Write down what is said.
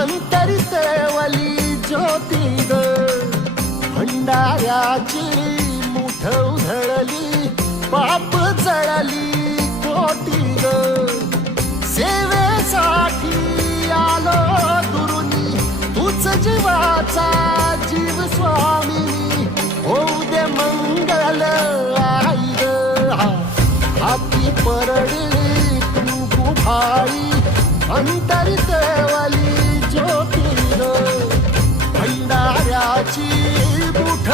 अंतरितेवली ज्योती ग भंडाऱ्याची मुठ उधळली पाप जळली कोटी ग सेवेसाठी आलो दुरुनी तूच जीवाचा जीव स्वामी होऊ दे मंगल आई ग आपली परडी तू भाई अंतरितेवली ज्योती ग भंडाऱ्याची मुठ